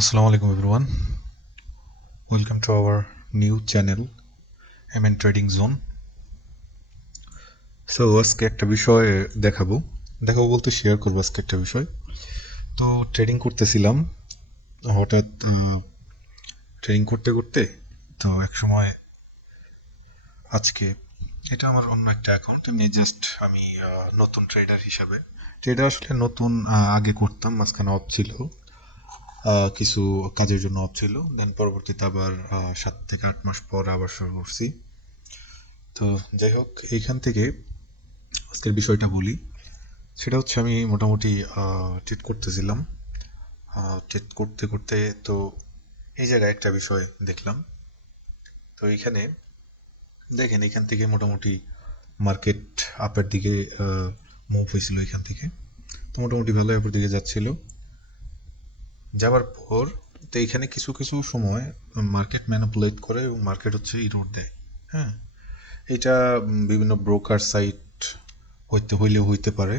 Assalamu alaikum everyone. Welcome to our new channel MN Trading Zone. So আজকে একটা বিষয় দেখাবো দেখাবো বলতে শেয়ার করবো আজকে একটা বিষয়। তো ট্রেডিং করতেছিলাম, হঠাৎ ট্রেডিং করতে করতে তো এক সময় আজকে এটা আমার অন্য একটা অ্যাকাউন্ট, আমি নতুন ট্রেডার হিসাবে ট্রেডার আসলে নতুন, আগে করতাম, মাঝখানে অফ ছিল, কিছু কাজের জন্য অফ ছিল, দেন পরবর্তীতে আবার 7 থেকে 8 মাস পর আবার শুরু করছি। তো যাই হোক, এইখান থেকে আজকের বিষয়টা বলি। সেটা হচ্ছে আমি মোটামুটি ট্রেড করতেছিলাম, ট্রেড করতে করতে তো এই জায়গায় একটা বিষয় দেখলাম। তো এইখানে দেখেন, এখান থেকে মোটামুটি মার্কেট আপের দিকে মুভ হয়েছিল এখান থেকে। তো মোটামুটি ভালো আপের দিকে যাচ্ছিল, যাওয়ার পর তো এখানে কিছু কিছু সময় মার্কেট ম্যানিপুলেট করে এবং মার্কেট হচ্ছে ইরোড দেয়। হ্যাঁ, এটা বিভিন্ন ব্রোকার সাইট হইলেও হইতে পারে।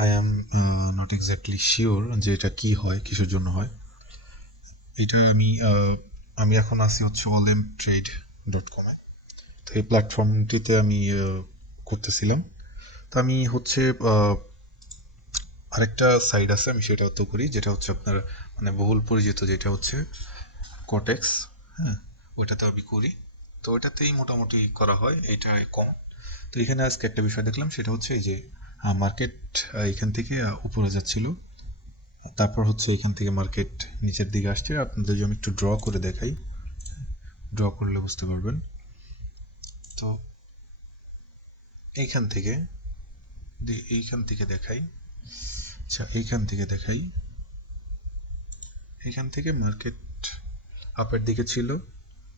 I am not exactly sure যে এটা কি হয়, কিসের জন্য হয়। এটা আমি এখন আছি হচ্ছে almtrade.com-এ। তো এই প্ল্যাটফর্মটিতে আমি করতেছিলাম। তো আমি হচ্ছে আরেকটা সাইট আছে, আমি সেটা তো করি, যেটা হচ্ছে আপনার মানে বহুল পরিচিত, যেটা হচ্ছে কটেক্স। হ্যাঁ, ওইটাতে আমি করি। তো ওইটাতেই মোটামুটি করা হয়, এইটা কম। তো এখানে আজকে একটা বিষয় দেখলাম, সেটা হচ্ছে এই যে মার্কেট এখান থেকে উপরে যাচ্ছিল, তারপর হচ্ছে এখান থেকে মার্কেট নিচের দিকে আসছে। আপনাদের যদি আমি একটু ড্র করে দেখাই, ড্র করলে বুঝতে পারবেন। তো এইখান থেকে এইখান থেকে দেখাই, আচ্ছা এইখান থেকে দেখাই, এখান থেকে মার্কেট আপের দিকে ছিল।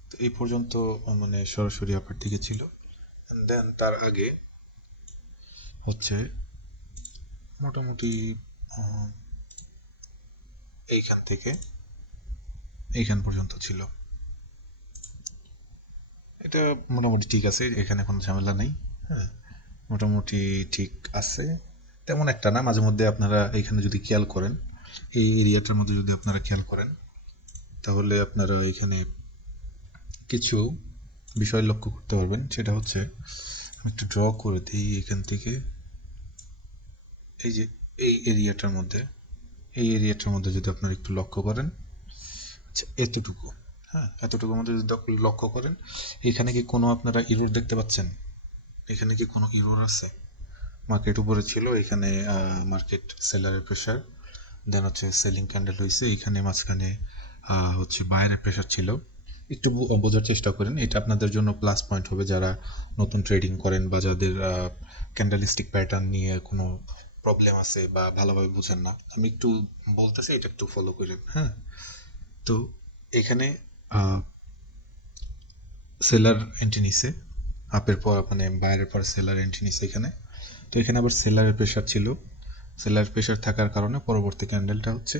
তো এই পর্যন্ত মানে সরাসরি আপের দিকে ছিল। দেন তার আগে হচ্ছে মোটামুটি এইখান থেকে এইখান পর্যন্ত ছিল। এটা মোটামুটি ঠিক আছে, এখানে কোনো ঝামেলা নেই। হ্যাঁ, মোটামুটি ঠিক আছে, তেমন একটা না। মাঝে মধ্যে আপনারা এখানে যদি খেয়াল করেন, এই এরিয়াটার মধ্যে যদি আপনারা খেয়াল করেন, তাহলে আপনারা এখানে কিছু বিষয় লক্ষ্য করতে পারবেন। সেটা হচ্ছে, আমি একটু ড্র করে দিই এখান থেকে। এই যে এই এরিয়াটার মধ্যে যদি আপনারা একটু লক্ষ্য করেন, আচ্ছা এতটুকু, হ্যাঁ এতটুকুর মধ্যে যদি লক্ষ্য করেন, এখানে কি কোনো আপনারা ইরোর দেখতে পাচ্ছেন? এখানে কি কোনো ইরোর আছে? মার্কেট উপরে ছিল, এখানে মার্কেট সেলারের প্রেশার, দেন হচ্ছে সেলিং ক্যান্ডেল হয়েছে, এখানে মাঝখানে হচ্ছে বায়ারের প্রেশার ছিল। একটু বোঝার চেষ্টা করেন, এটা আপনাদের জন্য প্লাস পয়েন্ট হবে যারা নতুন ট্রেডিং করেন বা যাদের ক্যান্ডেলিস্টিক প্যাটার্ন নিয়ে কোনো প্রবলেম আছে বা ভালোভাবে বুঝেন না। আমি একটু বলতেছি, এটা একটু ফলো করেন। হ্যাঁ, তো এখানে সেলার এন্ট্রি নিছে, আপের পর মানে বায়ারের পর সেলার এন্ট্রি নিছে এখানে। তো এখানে আবার সেলারের প্রেশার ছিল, সেলার প্রেশার থাকার কারণে পরবর্তী ক্যান্ডেলটা হচ্ছে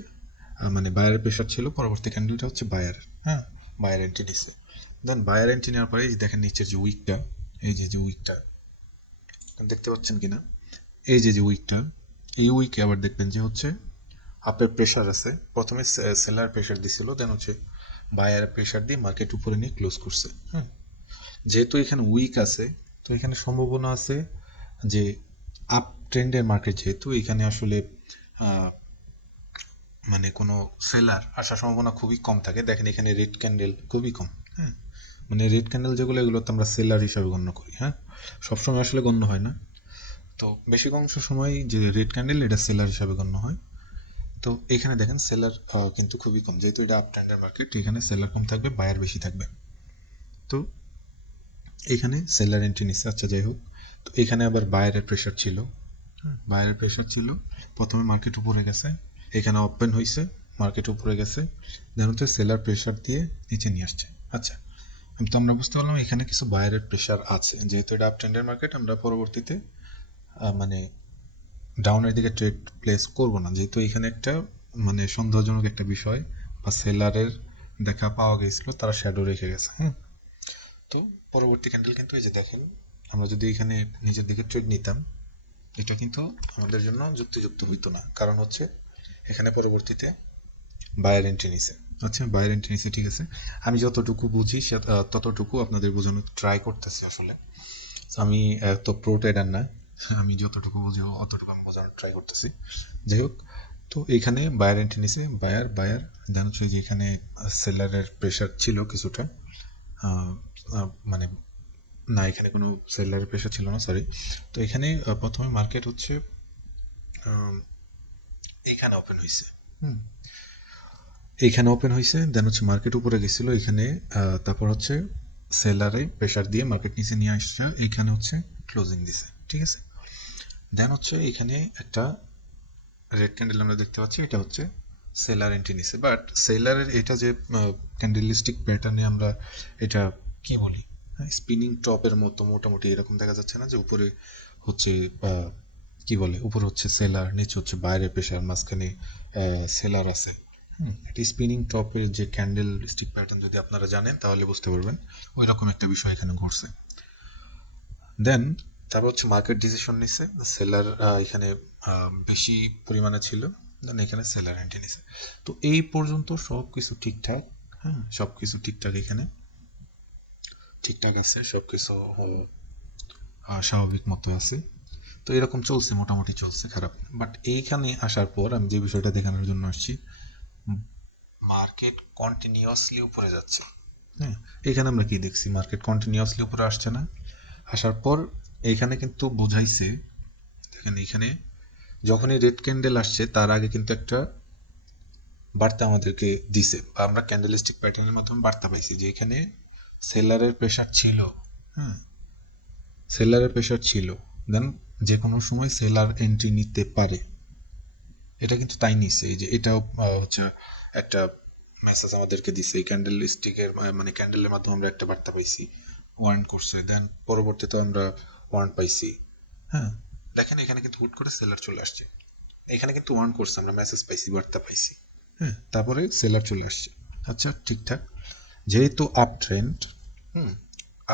মানে বায়ারের প্রেশার ছিল, পরবর্তী ক্যান্ডেলটা হচ্ছে বায়ার। হ্যাঁ, বায়ার এন্ট্রি নিচ্ছে। দেন বায়ার এন্ট্রি নেওয়ার পরে এই যে দেখেন নিচের যে উইকটা, এই যে উইকটা দেখতে পাচ্ছেন কিনা, এই যে উইকটা, এই উইকে আবার দেখবেন যে হচ্ছে আপের প্রেশার আছে। প্রথমে সেলার প্রেশার দিছিল, দেন হচ্ছে বায়ার প্রেশার দিয়ে মার্কেট উপরে নিয়ে ক্লোজ করছে। হ্যাঁ, যেহেতু এখানে উইক আছে, তো এখানে সম্ভাবনা আছে যে আপ ট্রেন্ডের মার্কেট, যেহেতু এখানে আসলে মানে কোনো সেলার আসার সম্ভাবনা খুবই কম থাকে। দেখেন এখানে রেড ক্যান্ডেল খুবই কম। হ্যাঁ, মানে রেড ক্যান্ডেল যেগুলো, এগুলো তো আমরা সেলার হিসাবে গণ্য করি। হ্যাঁ, সবসময় আসলে গণ্য হয় না। তো বেশিরভাগ সময় যে রেড ক্যান্ডেল, এটা সেলার হিসাবে গণ্য হয়। তো এখানে দেখেন সেলার কিন্তু খুবই কম, যেহেতু এটা আপ ট্রেন্ডের মার্কেট, এখানে সেলার কম থাকবে, বায়ার বেশি থাকবে। তো এখানে সেলার এন্ট্রি নিচ্ছে। আচ্ছা যাই হোক, তো এখানে আবার বায়ারের প্রেশার ছিল। বায়ারের প্রেশার ছিল, প্রথমে মার্কেট উপরে গেছে, এখানে ওপেন হয়েছে, মার্কেট উপরে গেছে, দেন হচ্ছে সেলার প্রেশার দিয়ে নিচে নিয়ে আসছে। আচ্ছা, তো আমরা বুঝতে পারলাম এখানে কিছু বায়ারের প্রেশার আছে, যেহেতু এটা আপ ট্রেন্ডের মার্কেট, আমরা পরবর্তীতে মানে ডাউনের দিকে ট্রেড প্লেস করব না, যেহেতু এখানে একটা মানে সন্দেহজনক একটা বিষয় বা সেলারের দেখা পাওয়া গেছিল, তারা শ্যাডো রেখে গেছে। হ্যাঁ, তো পরবর্তী ক্যান্ডেল কিন্তু এই যে দেখেন, আমরা যদি এখানে নিজের দিকে ট্রেড নিতাম, এটা কিন্তু আমাদের জন্য যুক্তিযুক্ত হইতো না। কারণ হচ্ছে এখানে পরবর্তীতে বায়ার এন্ট্রি নিছে। আচ্ছা, বায়ার এন্ট্রি নিছে, ঠিক আছে। আমি যতটুকু বুঝি ততটুকু আপনাদের বোঝানোর ট্রাই করতেছি আসলে। So, আমি এত প্রো ট্রেডার না, আমি যতটুকু বুঝি অতটুকু আমি বোঝানোর ট্রাই করতেছি। যাই হোক, তো এইখানে বায়ার এন্ট্রি নিছে, বায়ার বায়ার দেন হচ্ছে যে এখানে সেলারের প্রেশার ছিল কিছুটা, মানে না, এখানে কোনো সেলারের প্রেশার ছিল না, সরি। তো এখানে প্রথমে মার্কেট হচ্ছে এখানে ওপেন হয়েছে, এইখানে ওপেন হয়েছে, দেন হচ্ছে মার্কেট উপরে গেছিল এখানে, তারপর হচ্ছে সেলারে প্রেশার দিয়ে মার্কেট নিচে নিয়ে আসছে, এইখানে হচ্ছে ক্লোজিং দিছে, ঠিক আছে। দেন হচ্ছে এখানে একটা রেড ক্যান্ডেল আমরা দেখতে পাচ্ছি, এটা হচ্ছে সেলার এন্ট্রি নিছে। বাট সেলারের এটা যে ক্যান্ডেলিস্টিক প্যাটার্নে আমরা এটা কি বলি, স্পিনিং টপের মতো মোটামুটি এরকম দেখা যাচ্ছে না, যে উপরে হচ্ছে কি বলে, উপরে হচ্ছে সেলার, নিচে হচ্ছে বাইরের প্রেশার, মাঝখানে সেলার আছে। এটা স্পিনিং টপের যে ক্যান্ডেল স্টিক প্যাটার্ন যদি আপনারা জানেন তাহলে বুঝতে পারবেন, ওই রকম একটা বিষয় এখানে ঘটছে। দেন তারপর হচ্ছে মার্কেট ডিসিশন নিছে, সেলার এখানে বেশি পরিমাণে ছিল, দেন এখানে সেলার এন্ট্রি নিছে। তো এই পর্যন্ত সব কিছু ঠিকঠাক, হ্যাঁ সব কিছু ঠিকঠাক, এখানে ঠিকঠাক আছে সব কিছু, স্বাভাবিক মতো আছে। তো এরকম চলছে, মোটামুটি চলছে, খারাপ। বাট এইখানে আসার পর আমি যে বিষয়টা দেখানোর জন্য আসছি, মার্কেট কন্টিনিউয়াসলি উপরে যাচ্ছে। হ্যাঁ, এখানে আমরা কি দেখছি, মার্কেট কন্টিনিউয়াসলি উপরে আসছে না, আসার পর এইখানে কিন্তু বোঝাইছে, দেখেন এইখানে যখনই রেড ক্যান্ডেল আসছে তার আগে কিন্তু একটা বার্তা আমাদেরকে দিছে, বা আমরা ক্যান্ডেলিস্টিক প্যাটার্নের মাধ্যমে বার্তা পাইছি যে এখানে সেলারের প্রেশার ছিল। হ্যাঁ, সেলারের প্রেশার ছিল, দেন যে কোনো সময় সেলার এন্ট্রি নিতে পারে, এটা কিন্তু তাই নিচ্ছে। এই যে এটাও হচ্ছে একটা মেসেজ আমাদেরকে দিছে, এই ক্যান্ডেল স্টিকের মানে ক্যান্ডেলের মাধ্যমে আমরা একটা বার্তা পাইছি, ওয়ার্ন করছে, দেন পরবর্তীতে আমরা ওয়ার্ন পাইছি। হ্যাঁ, দেখেন এখানে কিন্তু হুট করে সেলার চলে আসছে, এখানে কিন্তু ওয়ার্ন করছে, আমরা মেসেজ পাইছি, বার্তা পাইছি, হ্যাঁ, তারপরে সেলার চলে আসছে। আচ্ছা, ঠিকঠাক, যেহেতু আপ ট্রেন্ড,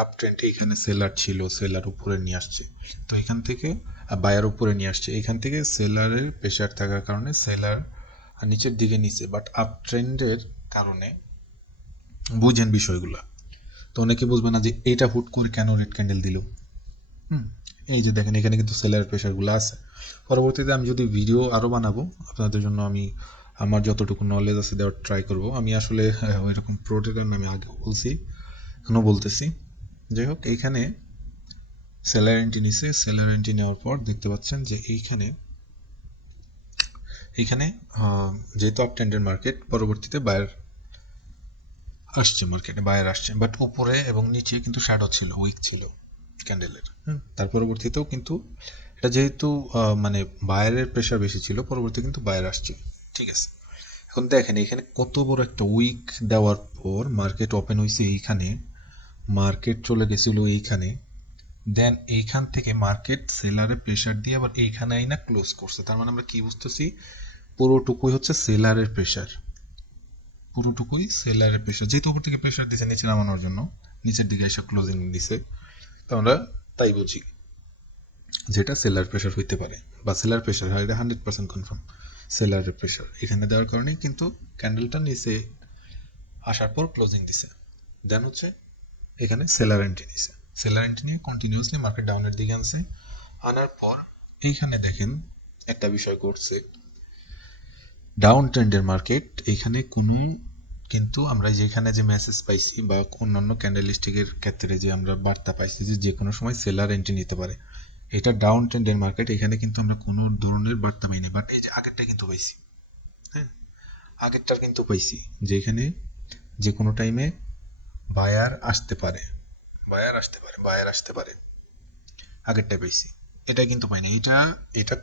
আপ ট্রেন্ডে এখানে সেলার ছিল, সেলার উপরে নিয়ে আসছে, তো এখান থেকে বায়ার উপরে নিয়ে আসছে, এখান থেকে সেলারের প্রেশার থাকার কারণে সেলার নিচের দিকে নিচে, বাট আপ ট্রেন্ডের কারণে বুঝেন বিষয়গুলো। তো অনেকে বুঝবে না যে এটা হুট করে কেন রেড ক্যান্ডেল দিল। এই যে দেখেন এখানে কিন্তু সেলারের প্রেশারগুলো আছে। পরবর্তীতে আমি যদি ভিডিও আরও বানাবো আপনাদের জন্য, আমি আমার যতটুকু নলেজ আছে দেওয়ার ট্রাই করব। আমি আসলে ওই রকম প্রো ট্রেডার আমি আগেও বলছি, এখনও বলতেছি। যাই হোক, এইখানে সেলার এন্ট্রি নিছে, সেলার এন্ট্রি নেওয়ার পর দেখতে পাচ্ছেন যে এইখানে যেহেতু আপ ট্রেন্ডের মার্কেট, পরবর্তীতে বায়ার আসছে, মার্কেটে বায়ার আসছে, বাট উপরে এবং নিচে কিন্তু শ্যাডো ছিল, উইক ছিল ক্যান্ডেলের। তার পরবর্তীতেও কিন্তু এটা যেহেতু মানে বায়ারের প্রেশার বেশি ছিল, পরবর্তী কিন্তু বায়ার আসছে, ঠিক আছে। এখন দেখেন এখানে কত বড় একটা উইক দেওয়ার পর মার্কেট ওপেন হয়েছে এইখানে, মার্কেট চলে গেছিল এইখানে, দেন এইখান থেকে মার্কেট সেলারে প্রেশার দিয়ে আবার এইখানে আইনা ক্লোজ করছে। তার মানে আমরা কি বুঝতেছি, পুরোটুকুই হচ্ছে সেলারের প্রেশার, পুরোটুকুই সেলারের প্রেশার, যেহেতু উপর থেকে প্রেশার দিছে নিচে নামানোর জন্য, নিচের দিকে এসে ক্লোজিং দিছে, তো আমরা তাই বুঝি যেটা সেলার প্রেশার হইতে পারে, বা সেলার প্রেশার হয়, এটা 100% কনফার্ম সেলারের প্রেশার এখানে দেওয়ার কারণে কিন্তু ক্যান্ডেলটা নিচে আসার পর ক্লোজিং দিছে। দেন হচ্ছে এখানে সেলার এন্ট্রি নিছে, সেলার এন্ট্রি নিয়ে কন্টিনিউয়াসলি মার্কেট ডাউনের দিকে আনছে, আনার পর এইখানে দেখেন একটা বিষয় ঘটছে, ডাউন ট্রেন্ডের মার্কেট, এখানে কোনো কিন্তু আমরা যেখানে যে মেসেজ পাইছি বা অন্যান্য ক্যান্ডেলস্টিকের ক্ষেত্রে যে আমরা বার্তা পাইছি যে কোনো সময় সেলার এন্ট্রি নিতে পারে, এটা ডাউন ট্রেন্ডের মার্কেট, এখানে কিন্তু আমরা কোনো ধরনের বার্তা পাইনি, বাট এই যে আগেরটা কিন্তু পাইছি। হ্যাঁ, আগেরটার কিন্তু পাইছি যে এখানে যে কোনো টাইমে বায়ার আসতে পারে, বায়ার আসতে পারে, বায়ার আসতে পারে, আগেরটা পাইছি, এটা কিন্তু পাইনি। এটা এটা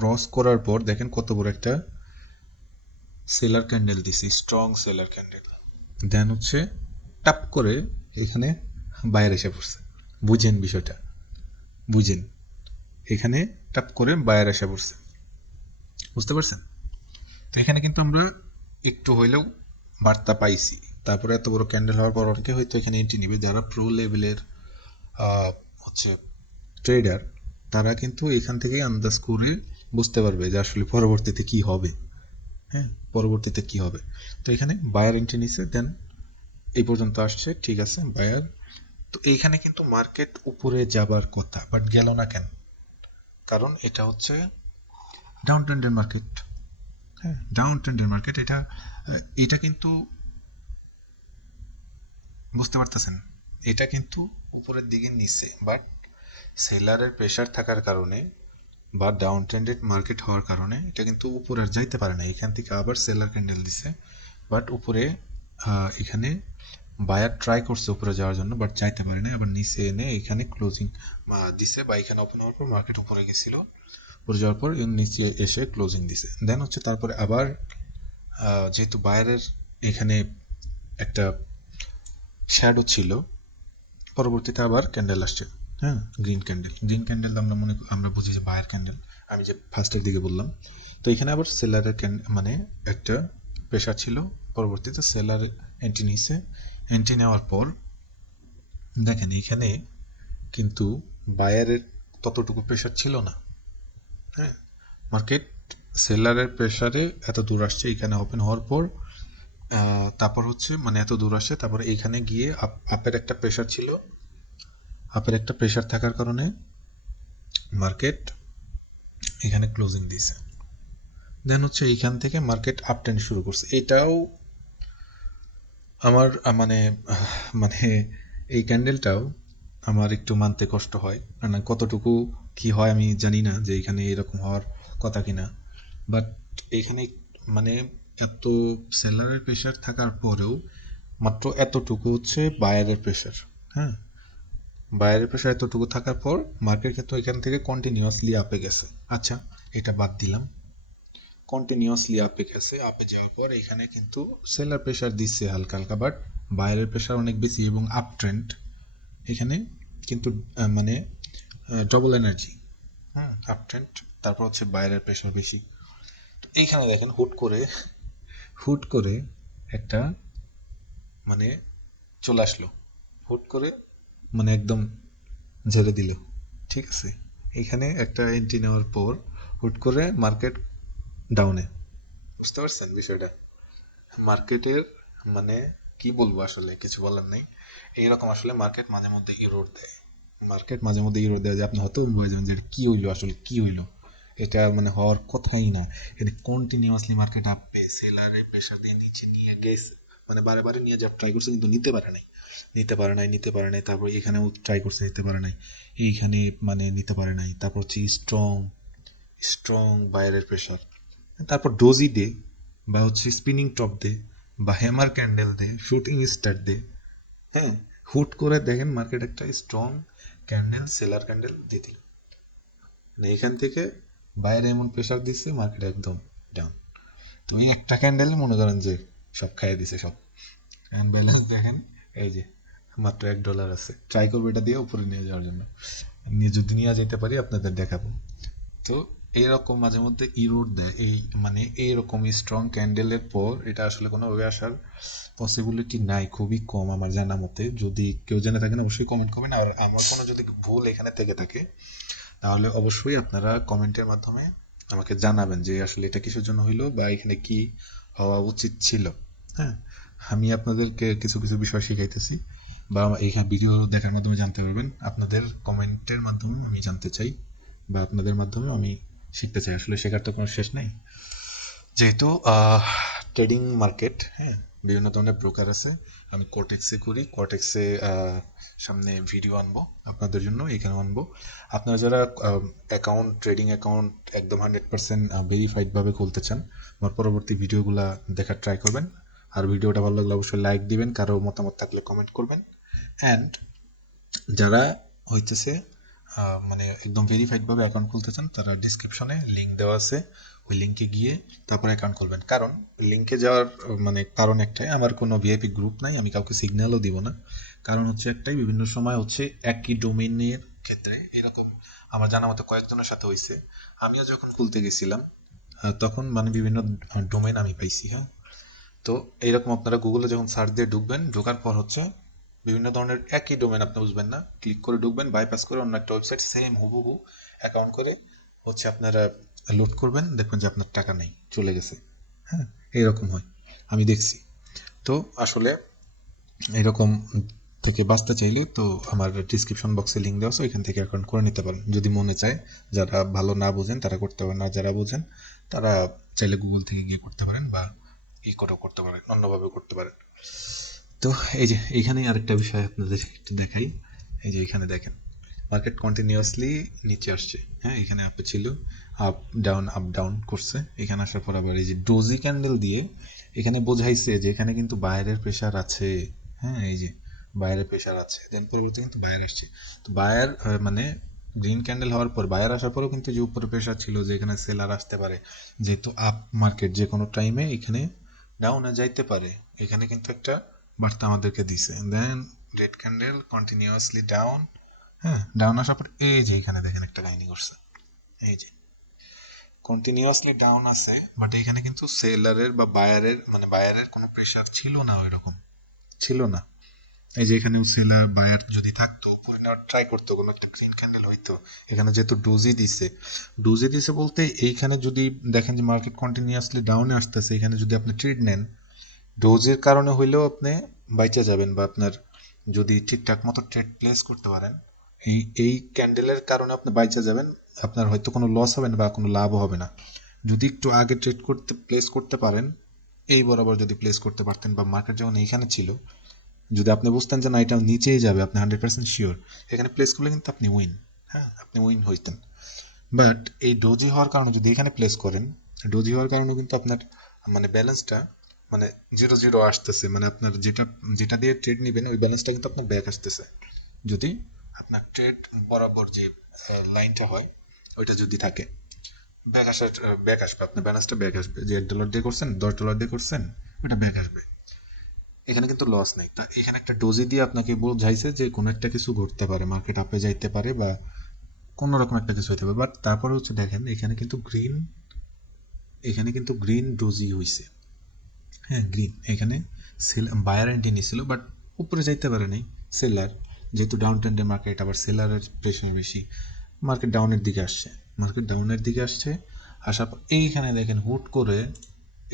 ক্রস করার পর দেখেন কত বড় একটা সেলার ক্যান্ডেল দিছি, স্ট্রং সেলার ক্যান্ডেল, দেন হচ্ছে টাপ করে এখানে বায়ার এসে পড়ছে। বুঝেন বিষয়টা, বুঝেন, এখানে টাপ করে বায়ার এসে পড়ছে, বুঝতে পারছেন? তো এখানে কিন্তু আমরা একটু হইলেও বার্তা পাইছি। তারপরে এত বড় ক্যান্ডেল হওয়ার পর অনেকে হয়তো এখানে এন্ট্রি নিবে, যারা প্রো লেভেলের হচ্ছে ট্রেডার, তারা কিন্তু এখান থেকেই আন্দাজ করে বুঝতে পারবে যে আসলে পরবর্তীতে কি হবে। হ্যাঁ, পরবর্তীতে কি হবে। তো এখানে বায়ার এন্ট্রি নিছে, দেন এই পর্যন্ত আসছে, ঠিক আছে বায়ার। তো এইখানে কিন্তু মার্কেট উপরে যাবার কথা, বাট গেল না কেন? কারণ এটা হচ্ছে ডাউন ট্রেন্ডের মার্কেট। হ্যাঁ, ডাউন ট্রেন্ডের মার্কেট এটা। এটা কিন্তু বুঝতে পারতেছেন, এটা কিন্তু উপরের দিকে নিচ্ছে, বাট সেলারের প্রেশার থাকার কারণে বা ডাউন ট্রেন্ডেড মার্কেট হওয়ার কারণে এটা কিন্তু উপরে আর যাইতে পারে না। এখান থেকে আবার সেলার ক্যান্ডেল দিছে, বাট উপরে এখানে বায়ার ট্রাই করছে উপরে যাওয়ার জন্য, বাট যাইতে পারে না। আবার নিচে এনে এখানে ক্লোজিং দিছে, বা এখানে ওপেন হওয়ার পর মার্কেট উপরে গেছিল, উপরে যাওয়ার পর নিচে এসে ক্লোজিং দিছে। দেন হচ্ছে তারপরে আবার যেহেতু বায়ারের এখানে একটা শ্যাডো ছিল, পরবর্তীতে আবার ক্যান্ডেল আসছে। হ্যাঁ, গ্রিন ক্যান্ডেল আমরা বুঝি যে বায়ার ক্যান্ডেল, আমি যে ফার্স্টের দিকে বললাম। তো এখানে আবার সেলারের মানে একটা প্রেশার ছিল, পরবর্তীতে সেলার এন্ট্রি নিয়েছে। এন্ট্রি নেওয়ার পর দেখেন এখানে কিন্তু বায়ারের ততটুকু প্রেশার ছিল না। হ্যাঁ, মার্কেট সেলারের প্রেশারে এত দূর আসছে, এখানে ওপেন হওয়ার পর তারপর হচ্ছে মানে এত দূর আসে, তারপরে এইখানে গিয়ে আপের একটা প্রেশার ছিল, আপের একটা প্রেশার থাকার কারণে মার্কেট এখানে ক্লোজিং দিয়েছে। দেন হচ্ছে এইখান থেকে মার্কেট আপ ট্রেন্ড শুরু করছে। এটাও আমার মানে এই ক্যান্ডেলটাও আমার একটু মানতে কষ্ট হয়, মানে কতটুকু কি হয় আমি জানি না, যে এখানে এরকম হওয়ার কথা কিনা। বাট এখানে মানে এত সেলারের প্রেশার থাকার পরেও মাত্র এতটুকু হচ্ছে বায়ারের প্রেশার। হ্যাঁ, বায়ারের প্রেশার এতটুকু থাকার পর মার্কেট কিন্তু এখান থেকে কন্টিনিউয়াসলি আপে গেছে। আচ্ছা, এটা বাদ দিলাম, কন্টিনিউয়াসলি আপে গেছে, আপে যাওয়ার পর এখানে কিন্তু সেলার প্রেশার দিচ্ছে হালকা হালকা, বাট বায়ারের প্রেশার অনেক বেশি এবং আপ ট্রেন্ড এখানে কিন্তু মানে ডবল এনার্জি। হুম, আপ ট্রেন্ড, তারপর হচ্ছে বায়ারের প্রেশার বেশি। তো এইখানে দেখেন হুট করে একটা মানে চলে আসলো, হুট করে মানে একদম ঝেড়ে দিল। ঠিক আছে, এখানে একটা এন্ট্রি নেওয়ার পর হুট করে মার্কেট ডাউনে। বুঝতে পারছেন বিষয়টা? মার্কেটের মানে কি বলবো, আসলে কিছু বলার নেই। এইরকম আসলে মার্কেট মাঝে মধ্যে ইরোর দেয়। যে আপনি হয়তো হয়ে যাবেন যে এটা কি হইলো, আসলে কি হইলো, এটা মানে হওয়ার কথাই না। এটা কন্টিনিউয়াসলি মার্কেট আপে সেলারে প্রেশার দিয়ে নিচে নিয়ে গেছে, মানে বারে বারে নিয়ে যাওয়ার ট্রাই করছে, কিন্তু নিতে পারে নাই। তারপর এখানেও ট্রাই করছে, নিতে পারে নাই। এইখানে মানে নিতে পারে নাই। তারপর হচ্ছে স্ট্রং স্ট্রং বায়ারের প্রেশার, তারপর ডোজি দে, বা হচ্ছে স্পিনিং টপ দে, বা হ্যামার ক্যান্ডেল দে, শুটিং স্টার দে। হ্যাঁ, হুট করে দেখেন মার্কেট একটা স্ট্রং ক্যান্ডেল, সেলার ক্যান্ডেল দিয়ে দিল, মানে এখান থেকে বাইরে এমন প্রেশার দিচ্ছে, মার্কেট একদম ডাউন। তো এই একটা ক্যান্ডেলে মনে করেন যে সব খাইয়ে দিছে সব। অ্যান্ড ব্যালেন্স দেখেন, এই যে মাত্র $1 আছে। ট্রাই করবো এটা দিয়ে উপরে নিয়ে যাওয়ার জন্য, যদি নিয়ে যেতে পারি আপনাদের দেখাবো। তো এইরকম মাঝে মধ্যে ইরোড দেয়, এই মানে এইরকম স্ট্রং ক্যান্ডেলের পর এটা আসলে কোনোভাবে আসার পসিবিলিটি নাই, খুবই কম আমার জানা মতে। যদি কেউ জেনে থাকেন অবশ্যই কমেন্ট করবেন, আর আমার কোনো যদি ভুল এখানে থেকে থাকে তাহলে অবশ্যই আপনারা কমেন্টের মাধ্যমে আমাকে জানাবেন যে আসলে এটা কিসের জন্য হইলো, বা এখানে কি হওয়া উচিত ছিল। হ্যাঁ, আমি আপনাদেরকে কিছু কিছু বিষয় শিখাইতেছি, বা এইখানে ভিডিও দেখার মাধ্যমে জানতে পারবেন। আপনাদের কমেন্টের মাধ্যমে আমি জানতে চাই, বা আপনাদের মাধ্যমে আমি শিখতে চাই, আসলে শেখার তো কোনো শেষ নেই। যেহেতু ট্রেডিং মার্কেট, হ্যাঁ, বিভিন্ন ধরনের ব্রোকার আছে। আমি কোটেক্সে করি, কোটেক্সে সামনে ভিডিও আনবো আপনাদের জন্য, এখানে আনবো। আপনারা যারা ট্রেডিং অ্যাকাউন্ট একদম 100% ভেরিফাইডভাবে খুলতে চান, আমার পরবর্তী ভিডিওগুলো দেখার ট্রাই করবেন। আর ভিডিওটা ভালো লাগলে অবশ্যই লাইক দিবেন, কারো মতামত থাকলে কমেন্ট করবেন। অ্যান্ড যারা হইতেছে মানে একদম ভেরিফাইডভাবে অ্যাকাউন্ট খুলতে চান, তারা ডিসক্রিপশনে লিঙ্ক দেওয়া আছে, ওই লিঙ্কে গিয়ে তারপর অ্যাকাউন্ট খুলবেন। কারণ লিঙ্কে যাওয়ার মানে কারণ একটাই, আমার কোনো ভিআইপি গ্রুপ নাই, আমি কাউকে সিগন্যালও দিব না। কারণ হচ্ছে একটাই, বিভিন্ন সময় হচ্ছে একই ডোমেইনের ক্ষেত্রে এরকম আমার জানা মতো কয়েকজনের সাথে হয়েছে। আমিও যখন খুলতে গেছিলাম তখন মানে বিভিন্ন ডোমেইন আমি পাইছি। হ্যাঁ, তো এইরকম আপনারা গুগলে যখন সার্চ দিয়ে ঢুকবেন, ঢোকার পর হচ্ছে বিভিন্ন ধরনের একই ডোমেন আপনি বুঝবেন না, ক্লিক করে ঢুকবেন, বাইপাস করে অন্য একটা ওয়েবসাইট সেম হুবহু অ্যাকাউন্ট করে হচ্ছে আপনারা লোড করবেন, দেখবেন যে আপনার টাকা নেই, চলে গেছে। হ্যাঁ, এইরকম হয়, আমি দেখছি। তো আসলে এরকম থেকে বাঁচতে চাইলে তো আমার ডিসক্রিপশন বক্সে লিঙ্ক দেওয়া আছে, ওইখান থেকে অ্যাকাউন্ট করে নিতে পারেন যদি মনে চায়। যারা ভালো না বোঝেন তারা করতে পারেন, আর যারা বোঝেন তারা চাইলে গুগল থেকে গিয়ে করতে পারেন, বা করেও করতে পারেন, অন্যভাবে করতে পারেন। তো এই যে এইখানে আরেকটা বিষয় আপনাদের একটু দেখাই। এই যে এখানে দেখেন মার্কেট কন্টিনিউয়াসলি নিচে আসছে, হ্যাঁ এখানে আপে ছিল, আপ ডাউন করছে, এখানে আসার পর আবার এই যে ডোজি ক্যান্ডেল দিয়ে এখানে বোঝাইছে যে এখানে কিন্তু বাইরের প্রেশার আছে। হ্যাঁ এই যে বাইরের প্রেশার আছে, দেন পরবর্তী কিন্তু বায়ার আসছে। তো বায়ার মানে গ্রিন ক্যান্ডেল হওয়ার পর বায়ার আসার পরেও কিন্তু যে উপরে প্রেশার ছিল যে এখানে সেলার আসতে পারে, যেহেতু আপ মার্কেট যে কোনো টাইমে এখানে ডাউনে যাইতে পারে, এখানে কিন্তু একটা বার্তা আমাদেরকে দিছে। দেন রেড ক্যান্ডেল কন্টিনিউয়াসলি ডাউন, হ্যাঁ ডাউন আসার পর এই যে এখানে দেখেন একটা কাহিনী করছে। এই যে কন্টিনিউয়াসলি ডাউন আছে, বাট এখানে কিন্তু সেলারের বা বায়ারের মানে বায়ারের কোনো প্রেশার ছিল না, ওই রকম ছিল না। এই যে এখানে সেলার বায়ার যদি থাকতো পরে নেওয়ার ট্রাই করতো, কোনো একটা গ্রিন ক্যান্ডেল হইতো। এখানে যেহেতু ডোজি দিছে বলতে এইখানে যদি দেখেন যে মার্কেট কন্টিনিউয়াসলি ডাউনে আসতেছে, এখানে যদি আপনি ট্রেড নেন ডোজের কারণে হইলেও আপনি বাইচা যাবেন, বা আপনার যদি ঠিকঠাক মতো ট্রেড প্লেস করতে পারেন এই ক্যান্ডেলের কারণে আপনি বাইচা যাবেন। আপনার হয়তো কোনো লস হবে না বা কোনো লাভও হবে না। যদি একটু আগে ট্রেড করতে প্লেস করতে পারেন, এই বরাবর যদি প্লেস করতে পারতেন, বা মার্কেট যখন এইখানে ছিল যদি আপনি বুঝতেন যে না এটা নিচেই যাবে, আপনি 100% শিওর এখানে প্লেস করলে কিন্তু আপনি উইন, হ্যাঁ আপনি উইন হইতেন। বাট এই ডোজি হওয়ার কারণে যদি এখানে প্লেস করেন, ডোজি হওয়ার কারণে কিন্তু আপনার মানে ব্যালেন্সটা মানে 0-0 আসতেছে, মানে আপনার যেটা যেটা দিয়ে ট্রেড নেবেন ওই ব্যালেন্সটা কিন্তু আপনার ব্যাক আসতেছে। যদি আপনার ট্রেড বরাবর যে লাইনটা হয় ওইটা যদি থাকে, ব্যাক আসবে, আপনার ব্যালেন্সটা ব্যাক আসবে, যে $1 দিয়ে করছেন $10 দিয়ে করছেন ওটা ব্যাক আসবে। এখানে কিন্তু লস নেই। তো এখানে একটা ডোজি দিয়ে আপনাকে বোঝাইছে যে কোনো একটা কিছু ঘটতে পারে, মার্কেট আপে যাইতে পারে বা কোনো রকম একটা কিছু হইতে পারে। বাট তারপরে হচ্ছে দেখেন এখানে কিন্তু গ্রিন ডোজি হইছে, হ্যাঁ গ্রিন এখানে সেল বায়ার এন্ট্রি নিছিল, বাট উপরে যাইতে পারে নাই সেলার, যেহেতু ডাউন ট্রেন্ডের মার্কেট, আবার সেলারের প্রেশার বেশি, মার্কেট ডাউনের দিকে আসছে, আসার পর এইখানে দেখেন হুট করে,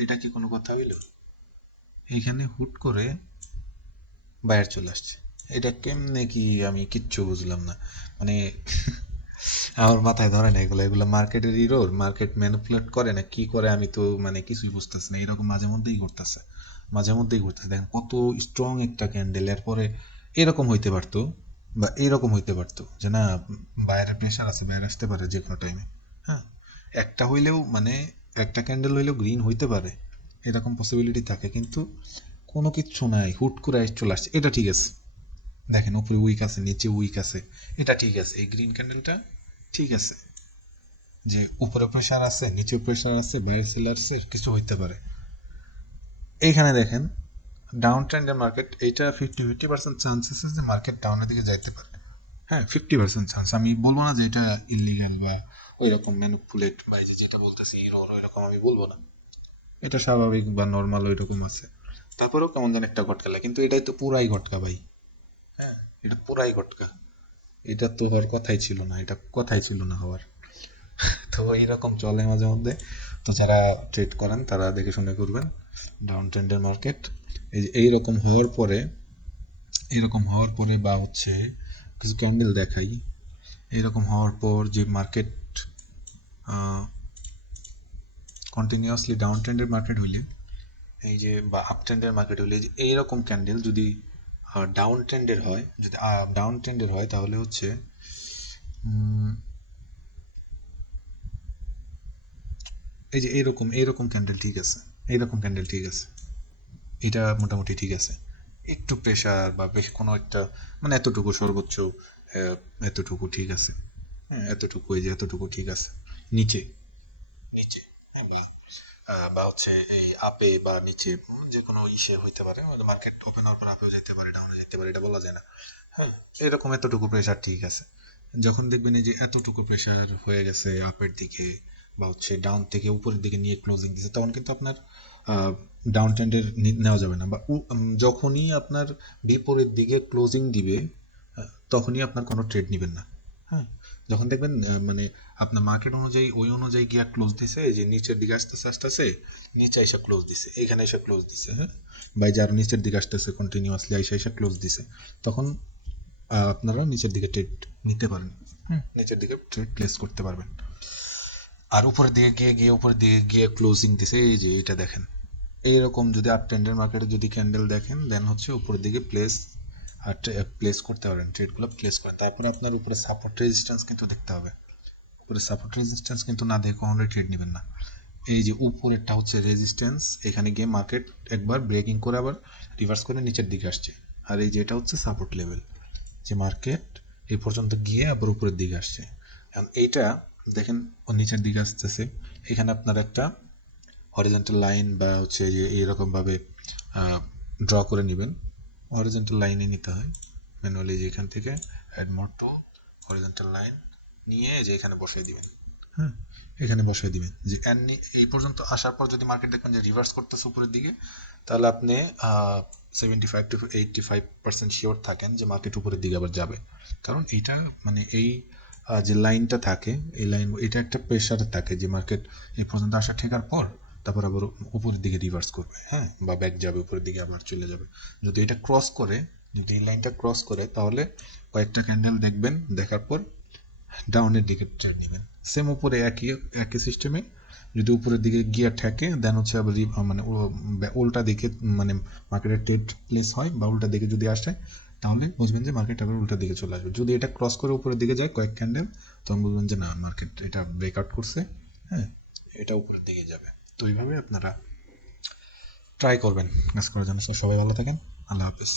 এটা কি কোনো কথা হইল, এইখানে হুট করে বায়ার চলে আসছে। এটা কেমনে কি আমি কিচ্ছু বুঝলাম না, মানে আমার মাথায় ধরে না এগুলো, মার্কেটের ইরোর, মার্কেট ম্যানিপুলেট করে না কি করে আমি তো মানে কিছুই বুঝতেছি না। এরকম মাঝে মধ্যেই ঘটতেছে দেখেন কত স্ট্রং একটা ক্যান্ডেল, এরপরে এরকম হইতে পারতো বা এরকম হইতে পারতো যে না বাইরের প্রেশার আছে, বাইরে আসতে পারে যে কোনো টাইমে। হ্যাঁ একটা হইলেও মানে একটা ক্যান্ডেল হইলেও গ্রিন হইতে পারে, এরকম পসিবিলিটি থাকে, কিন্তু কোনো কিচ্ছু নাই, হুট করে চলে আসছে। এটা ঠিক আছে, দেখেন উপরে উইক আছে নিচে উইক আছে, এটা ঠিক আছে, এই গ্রিন ক্যান্ডেলটা ঠিক আছে, যে উপরে প্রেশার আছে নিচে প্রেশার আছে বাইরে সেলার্সের কিছু হইতে পারে। এইখানে দেখেন ডাউন ট্রেন্ডের মার্কেট, এইটা 50% চান্সেস আছে যে মার্কেট ডাউনের দিকে যাইতে পারে। হ্যাঁ 50% চান্স, আমি বলবো না যে এটা ইলিগাল বা ওই রকম ম্যানিপুলেট বা এই যে যেটা বলতেছি ইরোর ওই রকম আমি বলবো না, এটা স্বাভাবিক বা নর্মাল ওই রকম আছে। তারপরেও কেমন যেন একটা ঘটকা লাগে, কিন্তু এটাই তো পুরাই ঘটকা ভাই। হ্যাঁ এটা পুরাই ঘটকা, এটা তো হওয়ার কথাই ছিল না, এটা কথাই ছিল না হওয়ার। তো এইরকম চলে মাঝে মধ্যে। তো যারা ট্রেড করেন তারা দেখে শুনে করবেন ডাউন ট্রেন্ডের মার্কেট। এই যে এইরকম হওয়ার পরে বা হচ্ছে কিছু ক্যান্ডেল দেখাই, এইরকম হওয়ার পর যে মার্কেট কন্টিনিউয়াসলি ডাউন ট্রেন্ডের মার্কেট হইলে এই যে বা আপ ট্রেন্ডের মার্কেট হইলে যে এইরকম ক্যান্ডেল যদি ডাউন ট্রেন্ডের হয় তাহলে হচ্ছে এই যে এইরকম ক্যান্ডেল ঠিক আছে, এটা মোটামুটি ঠিক আছে। একটু প্রেশার বা বেশ কোনো একটা মানে এতটুকু সর্বোচ্চ এতটুকু ঠিক আছে, হ্যাঁ এতটুকু এই যে এতটুকু ঠিক আছে, নিচে নিচে হ্যাঁ বা হচ্ছে এই আপে বা নিচে যে কোনো ইসে হইতে পারে, মার্কেট ওপেন হওয়ার পর আপেও যেতে পারে ডাউনে যেতে পারে, এটা বলা যায় না। হ্যাঁ এরকম এতটুকু প্রেশার ঠিক আছে। যখন দেখবেন এই যে এতটুকু প্রেশার হয়ে গেছে আপের দিকে বা হচ্ছে ডাউন থেকে উপরের দিকে নিয়ে ক্লোজিং দিছে, তখন কিন্তু আপনার ডাউন ট্রেন্ডের নেওয়া যাবে না, বা যখনই আপনার বিপরীত দিকে ক্লোজিং দিবে তখনই আপনার কোনো ট্রেড নেবেন না। হ্যাঁ যখন দেখবেন মানে আপনার মার্কেট অনুযায়ী ওই অনুযায়ী গিয়ে ক্লোজ দিছে, এই যে নিচের দিকে আসতেছে আসতেছে, নিচে এসে ক্লোজ দিছে, এখানে এসে ক্লোজ দিছে, হ্যাঁ, বা যারা নিচের দিকে আসতেছে কন্টিনিউয়াসলি এসে ক্লোজ দিছে, তখন আপনারা নিচের দিকে ট্রেড নিতে পারেন, নিচের দিকে ট্রেড প্লেস করতে পারবেন। আর উপরের দিকে উপরের দিকে গিয়ে ক্লোজিং দিছে, এই যে এটা দেখেন, এইরকম যদি আপ ট্রেন্ডের মার্কেটে যদি ক্যান্ডেল দেখেন, দেন হচ্ছে উপরের দিকে প্লেস করতে পারেন, ট্রেডগুলো প্লেস করেন। তারপরে আপনার উপরে সাপোর্ট রেজিস্ট্যান্স কিন্তু দেখতে হবে, উপরে সাপোর্ট রেজিস্ট্যান্স কিন্তু না দেখে কখনোই ট্রেড নেবেন না। এই যে উপরেরটা হচ্ছে রেজিস্ট্যান্স, এখানে গিয়ে মার্কেট একবার ব্রেকিং করে আবার রিভার্স করে নিচের দিকে আসছে। আর এই যে এটা হচ্ছে সাপোর্ট লেভেল, যে মার্কেট এই পর্যন্ত গিয়ে আবার উপরের দিকে আসছে। এখন এইটা দেখেন ও নিচের দিকে আসতেছে, এখানে আপনার একটা হরিজন্টাল লাইন বা হচ্ছে যে এইরকমভাবে ড্র করে নেবেন। হরিজন্টাল লাইনে নিতে হয় ম্যানুয়ালি, যে এখান থেকে add more two horizontal line নিয়ে যে এখানে বসিয়ে দিবেন, হ্যাঁ, এখানে বসিয়ে দিবেন। যে এই পর্যন্ত আসার পর যদি মার্কেট দেখবেন যে রিভার্স করতেছে উপরের দিকে, তাহলে আপনি 75 to 85% শিওর থাকেন যে মার্কেট উপরের দিকে আবার যাবে। কারণ এইটা মানে এই যে লাইনটা থাকে, এই লাইন এটা একটা প্রেশারে থাকে যে মার্কেট এই পর্যন্ত আসা ঠেকার পর তারপর আবার উপরের দিকে রিভার্স করবে, হ্যাঁ, বা ব্যাক যাবে, উপরের দিকে আবার চলে যাবে। যদি এটা ক্রস করে, যদি এই লাইনটা ক্রস করে, তাহলে কয়েকটা ক্যান্ডেল দেখবেন, দেখার পর ডাউনের দিকে ট্রেড নেবেন। সেম উপরে একই একই সিস্টেমে যদি উপরের দিকে গিয়ে ঠেকে, দেন হচ্ছে আবার মানে উল্টা দিকে মানে মার্কেটের ট্রেড প্লেস হয়, বা উল্টা দিকে যদি আসে, তাহলে বুঝবেন যে মার্কেট আবার উল্টা দিকে চলে আসবে। যদি এটা ক্রস করে উপরের দিকে যায় কয়েক ক্যান্ডেল, তখন বুঝবেন যে না, মার্কেট এটা ব্রেকআউট করছে, হ্যাঁ, এটা উপরের দিকে যাবে। তো এইভাবে আপনারা ট্রাই করবেন কাজ করার জন্য। সবাই ভালো থাকেন, আল্লাহ হাফেজ।